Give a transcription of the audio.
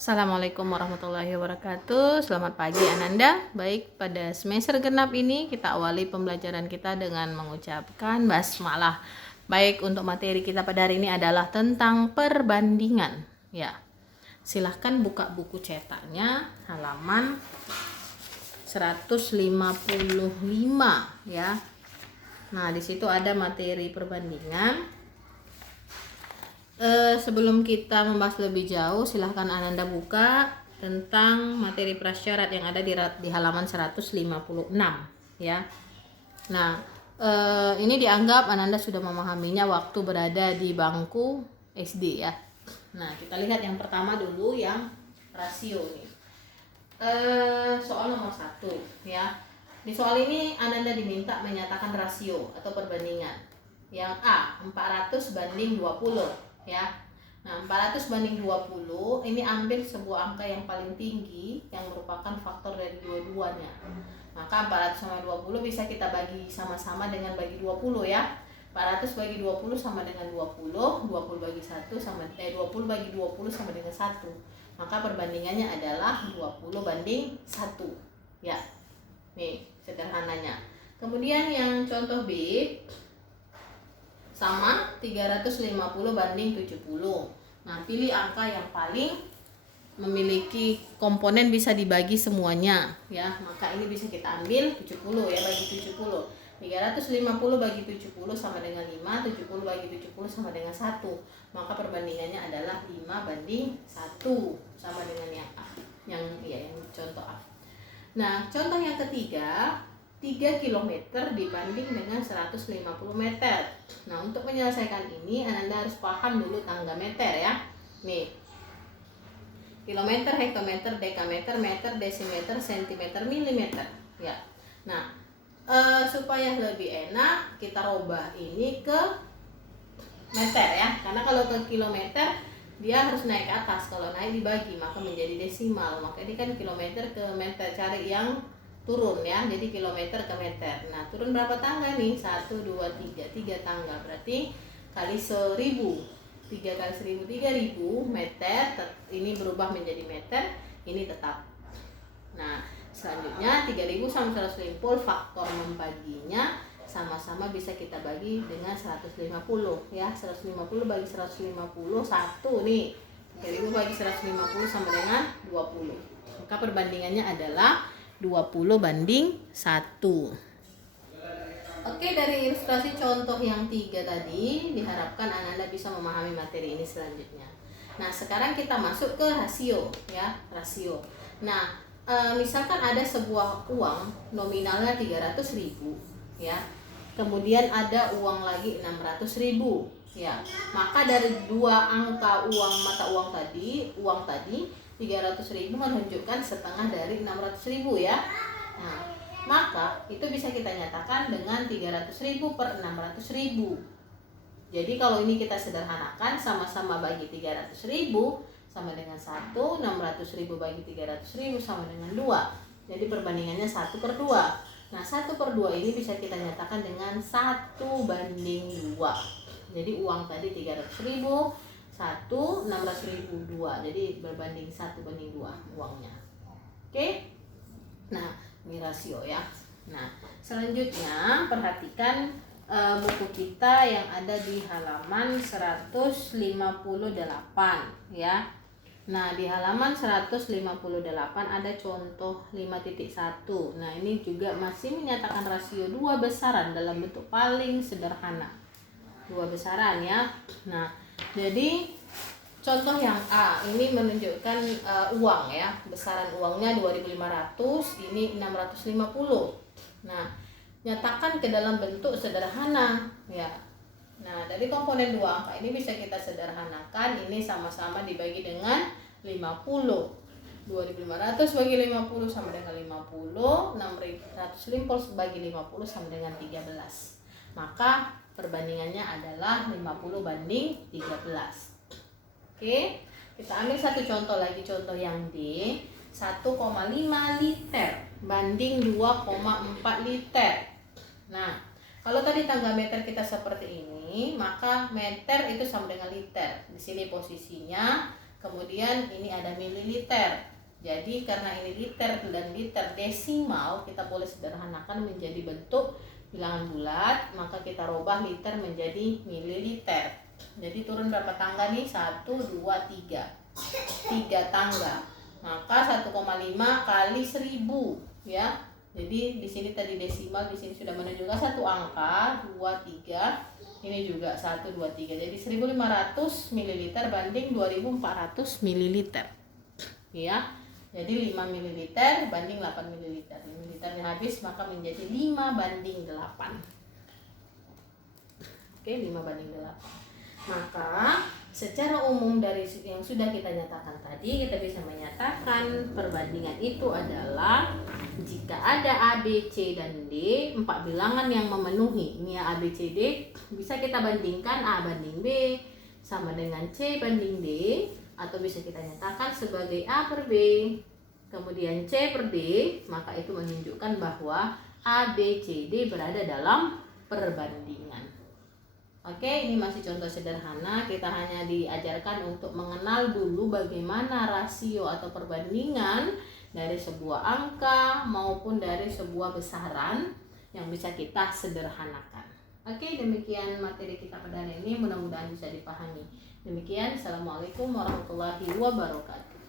Assalamualaikum warahmatullahi wabarakatuh. Selamat pagi Ananda. Baik, pada semester genap ini kita awali pembelajaran kita dengan mengucapkan basmalah. Baik, untuk materi kita pada hari ini adalah tentang perbandingan. Ya, silahkan buka buku cetaknya halaman 155 ya. Nah, di situ ada materi perbandingan. Sebelum kita membahas lebih jauh, silahkan Ananda buka tentang materi prasyarat yang ada di halaman 156 ya. Nah, ini dianggap Ananda sudah memahaminya waktu berada di bangku SD ya. Nah, kita lihat yang pertama dulu, yang rasio nih. Soal nomor 1 ya. Di soal ini Ananda diminta menyatakan rasio atau perbandingan. Yang A, 400 banding 20 ya. Nah, 400 banding 20 ini ambil sebuah angka yang paling tinggi yang merupakan faktor dari dua-duanya. Maka 400 sama 20 bisa kita bagi sama-sama dengan bagi 20 ya. 400 bagi 20 sama dengan 20, 20 bagi 1 sama 20 bagi 20 sama dengan 1. Maka perbandingannya adalah 20 banding 1. Ya. Nih, sederhananya. Kemudian yang contoh B, sama 350 banding 70. Nah, pilih angka yang paling memiliki komponen bisa dibagi semuanya ya. Maka ini bisa kita ambil 70 ya, bagi 70. 350 bagi 70 sama dengan 5, 70 bagi 70 sama dengan 1. Maka perbandingannya adalah 5 banding 1 sama dengan yang A. Yang contoh A. Nah, contoh yang ketiga, 3 km dibanding dengan 150 meter. Nah, untuk menyelesaikan ini Anda harus paham dulu tangga meter ya. Nih, kilometer, hektometer, dekameter, meter, desimeter, sentimeter, milimeter ya. Nah, supaya lebih enak kita robah ini ke meter ya. Karena kalau ke kilometer dia harus naik ke atas, kalau naik dibagi maka menjadi desimal. Maka ini kan kilometer ke meter, cari yang turun ya, jadi kilometer ke meter. Nah, turun berapa tangga nih? 1, 2, 3, 3 tangga, berarti kali 1000, 3 kali 1000, 3000 meter. Ini berubah menjadi meter, ini tetap. Nah, selanjutnya 3000 sama 150, faktor membaginya sama-sama bisa kita bagi dengan 150 ya. 150 bagi 150, 1 nih. 3000 bagi 150 sama dengan 20. Maka perbandingannya adalah 20 banding 1. Oke, dari ilustrasi contoh yang 3 tadi diharapkan Anda bisa memahami materi ini selanjutnya. Nah, sekarang kita masuk ke rasio ya, rasio. Nah, misalkan ada sebuah uang nominalnya 300.000 ya. Kemudian ada uang lagi 600.000 ya. Maka dari dua angka mata uang tadi 300.000 menunjukkan setengah dari 600.000 ya. Nah, maka itu bisa kita nyatakan dengan 300.000 per 600.000. Jadi kalau ini kita sederhanakan, sama-sama bagi 300.000 sama dengan 1, 600.000 bagi 300.000 sama dengan 2. Jadi perbandingannya 1/2. Nah, 1/2 ini bisa kita nyatakan dengan 1 banding 2. Jadi uang tadi 300.000, 600.000, 2. Jadi berbanding 1 banding 2 uangnya. Oke. Nah, ini rasio ya. Nah, selanjutnya perhatikan buku kita yang ada di halaman 158 ya. Nah, di halaman 158 ada contoh 5.1. Nah, ini juga masih menyatakan rasio 2 besaran dalam bentuk paling sederhana. 2 besaran ya. Nah, jadi contoh yang A ini menunjukkan uang ya, besaran uangnya 2.500, ini 650. Nah, nyatakan ke dalam bentuk sederhana ya. Nah, dari komponen 2 angka ini bisa kita sederhanakan, ini sama-sama dibagi dengan 50. 2.500 bagi 50 sama dengan 50, 650 bagi 50 sama dengan 13. Maka perbandingannya adalah 50 banding 13. Oke, kita ambil satu contoh lagi, contoh yang D, 1,5 liter banding 2,4 liter. Nah, kalau tadi tangga meter kita seperti ini, maka meter itu sama dengan liter. Di sini posisinya, kemudian ini ada mililiter. Jadi karena ini liter dan liter desimal, kita boleh sederhanakan menjadi bentuk bilangan bulat, maka kita rubah liter menjadi mililiter. Jadi turun berapa tangga nih? 1, 2, 3. 3 tangga. Maka 1,5 kali 1000 ya. Jadi di sini tadi desimal, di sini sudah menunjukkan satu angka 2, 3. Ini juga 1, 2, 3. Jadi 1500 ml banding 2400 ml. Ya. Jadi 5 ml banding 8 ml. Mililiternya habis maka menjadi 5:8. Oke, 5:8. Maka secara umum dari yang sudah kita nyatakan tadi, kita bisa menyatakan perbandingan itu adalah jika ada A, B, C, dan D, 4 bilangan yang memenuhi. Ini ya A, B, C, D, bisa kita bandingkan A banding B sama dengan C banding D, atau bisa kita nyatakan sebagai A per B kemudian C per D, maka itu menunjukkan bahwa A, B, C, D berada dalam perbandingan. Oke, ini masih contoh sederhana, kita hanya diajarkan untuk mengenal dulu bagaimana rasio atau perbandingan dari sebuah angka maupun dari sebuah besaran yang bisa kita sederhanakan. Oke, demikian materi kita pada hari ini, mudah-mudahan bisa dipahami. Demikian, Assalamualaikum warahmatullahi wabarakatuh.